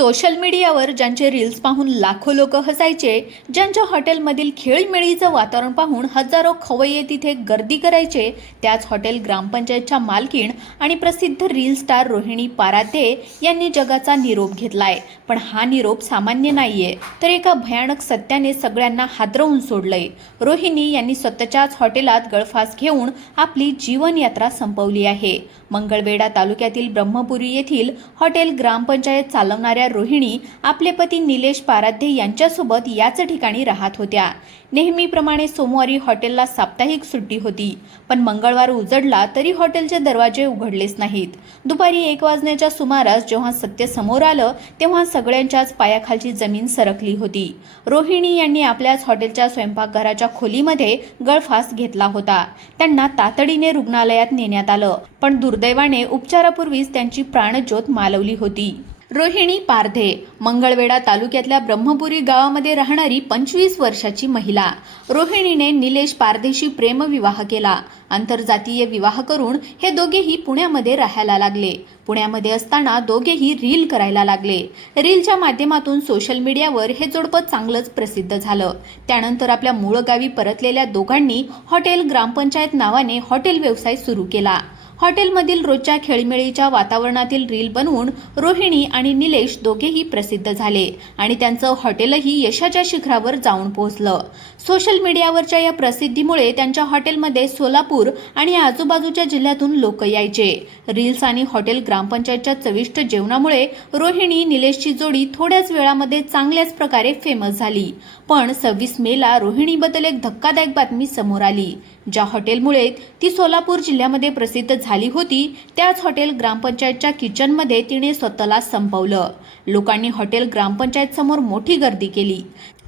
Social मीडियावर ज्यांचे reels पाहून लाखो लोक हसायचे, ज्यांच्या हॉटेलमधील खेळीमेळीचं वातावरण पाहून हजारो खवय्ये तिथे गर्दी करायचे, त्याच हॉटेल ग्रामपंचायतच्या मालकीण आणि प्रसिद्ध रील स्टार रोहिणी पाराध्ये यांनी जगाचा निरोप घेतलाय। पण हा निरोप सामान्य नाहीये, तर एका भयानक सत्याने सगळ्यांना हादरवून सोडलंय। रोहिणी यांनी स्वतःच्याच हॉटेलात गळफास घेऊन आपली जीवनयात्रा संपवली आहे। मंगळवेढा तालुक्यातील ब्रह्मपुरी येथील हॉटेल ग्रामपंचायत चालवणाऱ्या रोहिणी आपले पती निलेश पाराध्ये यांच्यासोबत याच ठिकाणी राहत होत्या। नेहमीप्रमाणे सोमवारी हॉटेलला साप्ताहिक सुट्टी होती, पण मंगळवार उजडला तरी हॉटेलचे दरवाजे उघडलेच नाहीत। दुपारी 1 वाजण्याच्या सुमारास जेव्हा सत्य समोर आलं, तेव्हा सगळ्यांच्याच पायाखालची जमीन सरकली होती। रोहिणी यांनी आपल्याच हॉटेलच्या स्वयंपाकघराच्या खोलीमध्ये गळफास घेतला होता। त्यांना तातडीने रुग्णालयात नेण्यात आलं, पण दुर्दैवाने उपचारापूर्वीच त्यांची प्राणज्योत मालवली होती। रोहिणी पारधे मंगळवेढा तालुक्यातल्या ब्रह्मपुरी गावामध्ये राहणारी 25 वर्षाची महिला। रोहिणीने निलेश पारधेशी प्रेमविवाह केला। आंतरजातीय विवाह करून हे दोघेही पुण्यामध्ये राहायला लागले। पुण्यामध्ये असताना दोघेही रील करायला लागले। रीलच्या माध्यमातून सोशल मीडियावर हे जोडपं चांगलंच प्रसिद्ध झालं। त्यानंतर आपल्या मूळ गावी परतलेल्या दोघांनी हॉटेल ग्रामपंचायत नावाने हॉटेल व्यवसाय सुरू केला। हॉटेलमधील रोजच्या खेळीमेळीच्या वातावरणातील रील बनवून रोहिणी आणि निलेश दोघेही प्रसिद्ध झाले आणि त्यांचं हॉटेलही यशाच्या शिखरावर जाऊन पोहोचलं। सोशल मीडियावरच्या या प्रसिद्धीमुळे त्यांच्या हॉटेलमध्ये सोलापूर आणि आजूबाजूच्या जिल्ह्यातून लोक यायचे। रील्स आणि हॉटेल ग्रामपंचायतच्या चविष्ट जेवणामुळे रोहिणी निलेशची जोडी थोड्याच वेळामध्ये चांगल्याच प्रकारे फेमस झाली। पण 26 मेला रोहिणीबद्दल एक धक्कादायक बातमी समोर आली। ज्या हॉटेलमुळे ती सोलापूर जिल्ह्यामध्ये प्रसिद्ध झाली होती, त्याच हॉटेल ग्रामपंचायतच्या किचनमध्ये तिने स्वतःला संपवलं। लोकांनी हॉटेल ग्रामपंचायत समोर मोठी गर्दी केली।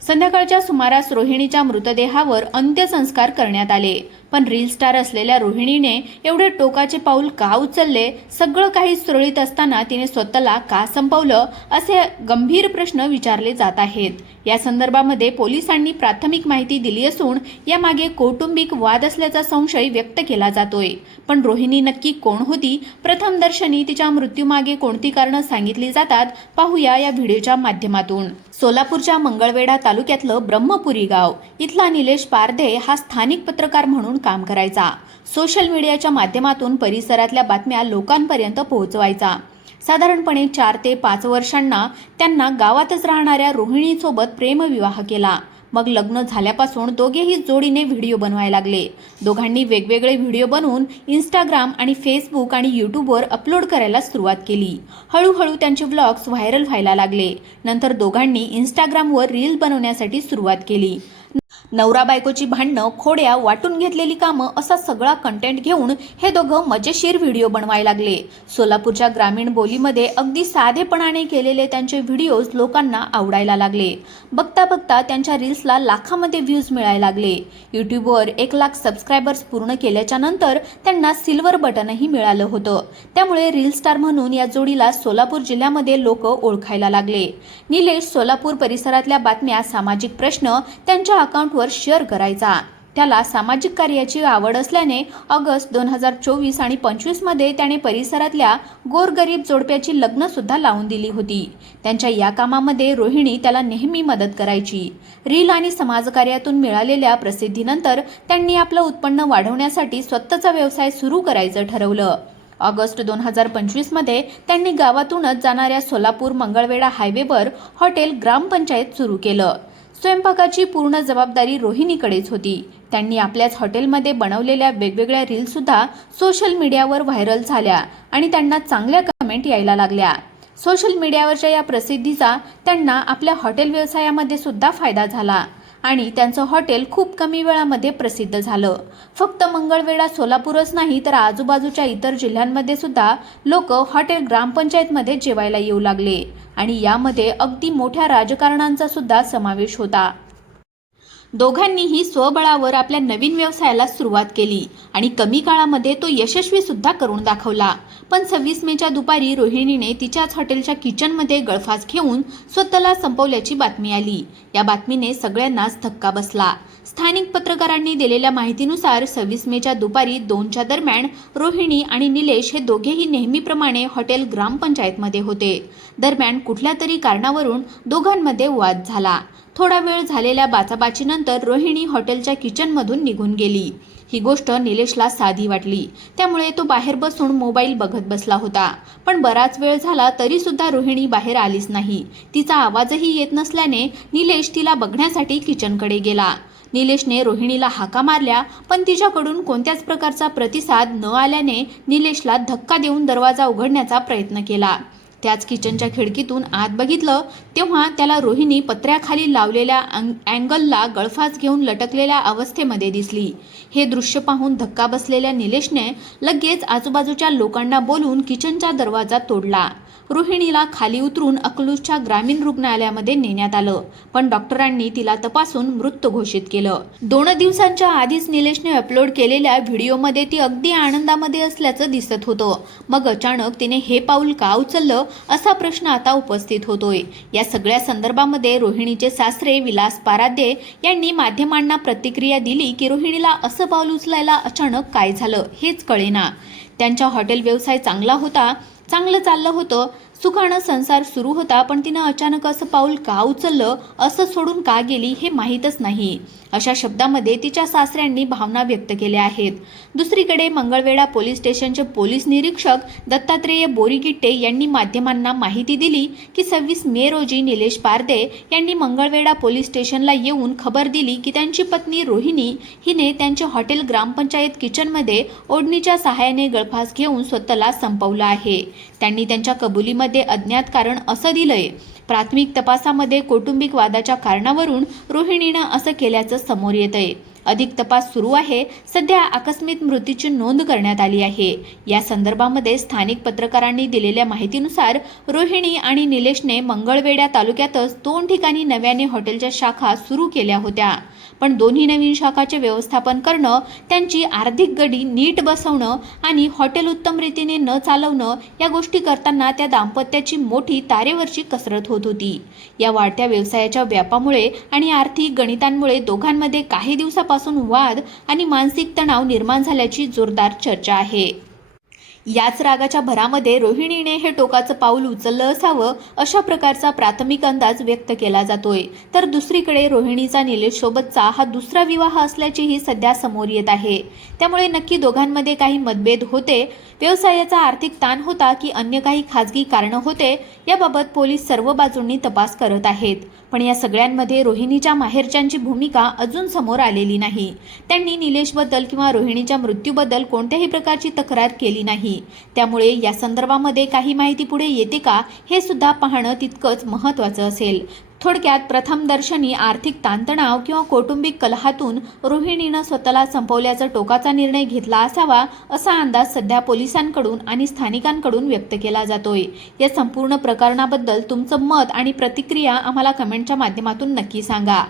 संध्याकाळच्या सुमारास रोहिणीच्या मृतदेहावर अंत्यसंस्कार करण्यात आले। पण रील स्टार असलेल्या रोहिणीने एवढे टोकाचे पाऊल का उचलले? सगळं काही सुरळीत असताना तिने स्वतःला का संपवलं, असे गंभीर प्रश्न विचारले जात आहेत। या संदर्भामध्ये पोलिसांनी प्राथमिक माहिती दिली असून यामागे कौटुंबिक वाद असल्याचा संशय व्यक्त केला जातोय। पण रोहिणी नक्की कोण होती? प्रथमदर्शनी तिच्या मृत्यूमागे कोणती कारणं सांगितली जातात, पाहूया या व्हिडिओच्या माध्यमातून। सोलापूरच्या मंगळवेढा तालुक्यातलं ब्रह्मपुरी गाव इथला निलेश पारधे हा स्थानिक पत्रकार म्हणून काम करायचा। सोशल मीडियाच्या माध्यमातून परिसरातल्या बातम्या लोकांपर्यंत पोहोचवायचा। साधारणपणे 4 ते 5 वर्षांना त्यांना गावातच राहणाऱ्या रोहिणीसोबत प्रेमविवाह केला। मग लग्न झाल्यापासून दोघेही जोडीने व्हिडिओ बनवायला लागले। दोघांनी वेगवेगळे व्हिडिओ बनवून इंस्टाग्राम आणि फेसबुक आणि यूट्यूबवर अपलोड करायला सुरुवात केली। हळूहळू त्यांचे व्लॉग्स व्हायरल व्हायला लागले। नंतर दोघांनी इंस्टाग्रामवर रील बनवण्यासाठी सुरुवात केली। नवरा बायकोची भांडणं, खोड्या, वाटून घेतलेली कामं असा सगळा कंटेंट घेऊन हे दोघं मजेशीर व्हिडिओ बनवायला लागले। सोलापूरच्या ग्रामीण बोलीमध्ये अगदी साधेपणाने केलेले त्यांचे व्हिडिओज लोकांना आवडायला लागले। बघता बघता त्यांच्या रील्सला लाखांमध्ये व्ह्यूज मिळायला लागले। यूट्यूबवर 1 लाख सबस्क्रायबर्स पूर्ण केल्याच्या नंतर त्यांना सिल्वर बटनही मिळालं होतं। त्यामुळे रील स्टार म्हणून या जोडीला सोलापूर जिल्ह्यामध्ये लोक ओळखायला लागले। निलेश सोलापूर परिसरातल्या बातम्या, सामाजिक प्रश्न त्यांच्या अकाउंटवर शेअर करायचा। त्याला सामाजिक कार्याची आवड असल्याने ऑगस्ट 2024 आणि 25 मध्ये त्याने परिसरातल्या गोरगरीब जोडप्याची लग्न सुद्धा लावून दिली होती। त्यांच्या या कामामध्ये रोहिणी त्याला नेहमी मदत करायची। रील आणि समाजकार्यातून मिळालेल्या प्रसिद्धीनंतर त्यांनी आपलं उत्पन्न वाढवण्यासाठी स्वतःचा व्यवसाय सुरू करायचं ठरवलं। ऑगस्ट 2025 मध्ये त्यांनी गावातूनच जाणाऱ्या सोलापूर मंगळवेढा हायवेवर हॉटेल ग्रामपंचायत सुरू केलं। स्वयंपाकाची पूर्ण जबाबदारी रोहिणीकडेच होती। त्यांनी आपल्याच हॉटेलमध्ये बनवलेल्या वेगवेगळ्या रील सुद्धा सोशल मीडियावर व्हायरल झाल्या आणि त्यांना चांगल्या कमेंट यायला लागल्या। सोशल मीडियावरच्या या प्रसिद्धीचा त्यांना आपल्या हॉटेल व्यवसायामध्ये सुद्धा फायदा झाला आणि त्यांचं हॉटेल खूप कमी वेळामध्ये प्रसिद्ध झालं। फक्त मंगळवेढा सोलापूरच नाही, तर आजूबाजूच्या इतर जिल्ह्यांमध्ये सुद्धा लोक हॉटेल ग्रामपंचायतमध्ये जेवायला येऊ लागले आणि यामध्ये अगदी मोठ्या राजकारणांचा सुद्धा समावेश होता। दोघांनीही स्वबळावर आपल्या नवीन व्यवसायाला सुरुवात केली आणि कमी काळामध्ये तो यशस्वी सुद्धा करून दाखवला। पण 26 मेच्या दुपारी रोहिणीने तिच्याच हॉटेलच्या किचनमध्ये गळफास घेऊन स्वतःला संपवल्याची बातमी आली। या बातमीने सगळ्यांनाच धक्का बसला। स्थानिक पत्रकारांनी दिलेल्या माहितीनुसार 26 मेच्या दुपारी 2च्या दरम्यान रोहिणी आणि निलेश हे दोघेही नेहमीप्रमाणे हॉटेल ग्रामपंचायतमध्ये होते. दरम्यान कुठल्या तरी कारणावरून दोघांमध्ये वाद झाला. थोडा वेळ झालेल्या बाचाबाचीनंतर रोहिणी हॉटेलच्या किचनमधून निघून गेली. ही गोष्ट निलेशला साधी वाटली, त्यामुळे तो बाहेर बसून मोबाईल बघत बसला होता. पण बराच वेळ झाला तरी सुद्धा रोहिणी बाहेर आलीच नाही. तिचा आवाजही येत नसल्याने निलेश तिला बघण्यासाठी किचनकडे गेला. निलेशने रोहिणीला हाका मारल्या, पण तिच्याकडून कोणत्याच प्रकारचा प्रतिसाद न आल्याने निलेशला धक्का देऊन दरवाजा उघडण्याचा प्रयत्न केला. त्याच किचनच्या खिडकीतून आत बघितलं तेव्हा त्याला रोहिणी पत्र्याखाली लावलेल्या अँगलला गळफास घेऊन लटकलेल्या अवस्थेमध्ये दिसली. हे दृश्य पाहून धक्का बसलेल्या निलेशने लगेच आजूबाजूच्या लोकांना बोलून किचनचा दरवाजा तोडला. रोहिणीला खाली उतरून अकलूजच्या ग्रामीण रुग्णालयामध्ये नेण्यात आलं, पण डॉक्टरांनी तिला तपासून मृत घोषित केलं. 2 दिवसांच्या आधीच निलेशने अपलोड केलेल्या व्हिडिओमध्ये ती अगदी आनंदामध्ये असल्याचं दिसत होतं. मग अचानक तिने हे पाऊल का उचललं असा प्रश्न आता उपस्थित होतोय. या सगळ्या संदर्भामध्ये रोहिणीचे सासरे विलास पाराध्ये यांनी माध्यमांना प्रतिक्रिया दिली की रोहिणीला असं पाऊल उचलायला अचानक काय झालं हेच कळेना. त्यांचा हॉटेल व्यवसाय चांगला होता, चांगलं चाललं होतं, सुखानं संसार सुरू होता, पण तिनं अचानक असं पाऊल का उचललं, असं सोडून का गेली हे माहीतच नाही, अशा शब्दामध्ये तिच्या सासऱ्यांनी भावना व्यक्त केल्या आहेत. दुसरीकडे मंगळवेढा पोलीस स्टेशनचे पोलीस निरीक्षक दत्तात्रेय बोरीगिट्टे यांनी माध्यमांना माहिती दिली की 26 मे रोजी निलेश पारदे यांनी मंगळवेढा पोलीस स्टेशनला येऊन खबर दिली की त्यांची पत्नी रोहिणी हिने त्यांचे हॉटेल ग्रामपंचायत किचनमध्ये ओढणीच्या सहाय्याने गळफास घेऊन स्वतःला संपवलं आहे. त्यांनी त्यांच्या कबुलीमध्ये अज्ञात कारण असं दिलंय. प्राथमिक तपासामध्ये कौटुंबिक वादाच्या कारणावरून रोहिणीनं असं केल्याचं समोर येतंय. अधिक तपास सुरू आहे. सध्या आकस्मिक मृत्यूची नोंद करण्यात आली आहे. या संदर्भामध्ये स्थानिक पत्रकारांनी दिलेल्या माहितीनुसार रोहिणी आणि निलेशने मंगळवेढा तालुक्यातच 2 ठिकाणी नव्याने हॉटेलच्या शाखा सुरू केल्या होत्या. पण दोन्ही नवीन शाखाचे व्यवस्थापन करणं, त्यांची आर्थिक गडी नीट बसवणं आणि हॉटेल उत्तम रीतीने न चालवणं या गोष्टी करताना त्या दाम्पत्याची मोठी तारेवरची कसरत होत होती. या वाढत्या व्यवसायाच्या व्यापामुळे आणि आर्थिक गणितांमुळे दोघांमध्ये काही दिवसापासून वाद आणि मानसिक तणाव निर्माण झाल्याची जोरदार चर्चा आहे. याच रागाच्या भरामध्ये रोहिणीने हे टोकाचं पाऊल उचललं असावं अशा प्रकारचा प्राथमिक अंदाज व्यक्त केला जातोय. तर दुसरीकडे रोहिणीचा निलेश सोबतचा हा दुसरा विवाह असल्याचीही सध्या समोर येत आहे. त्यामुळे नक्की दोघांमध्ये काही मतभेद होते, व्यवसायाचा आर्थिक ताण होता की अन्य काही खाजगी कारणं होते, याबाबत पोलीस सर्व बाजूंनी तपास करत आहेत. पण या सगळ्यांमध्ये रोहिणीच्या माहेरच्यांची भूमिका अजून समोर आलेली नाही. त्यांनी निलेशबद्दल किंवा रोहिणीच्या मृत्यूबद्दल कोणत्याही प्रकारची तक्रार केली नाही. त्यामुळे या संदर्भामध्ये काही माहिती पुढे येते का हे सुद्धा पाहणं तितकंच महत्त्वाचं असेल. थोडक्यात प्रथमदर्शनी आर्थिक ताणतणाव किंवा कौटुंबिक कलहातून रोहिणीनं स्वतःला संपवल्याचा टोकाचा निर्णय घेतला असावा असा अंदाज सध्या पोलिसांकडून आणि स्थानिकांकडून व्यक्त केला जातोय. या संपूर्ण प्रकरणाबद्दल तुमचं मत आणि प्रतिक्रिया आम्हाला कमेंटच्या माध्यमातून नक्की सांगा.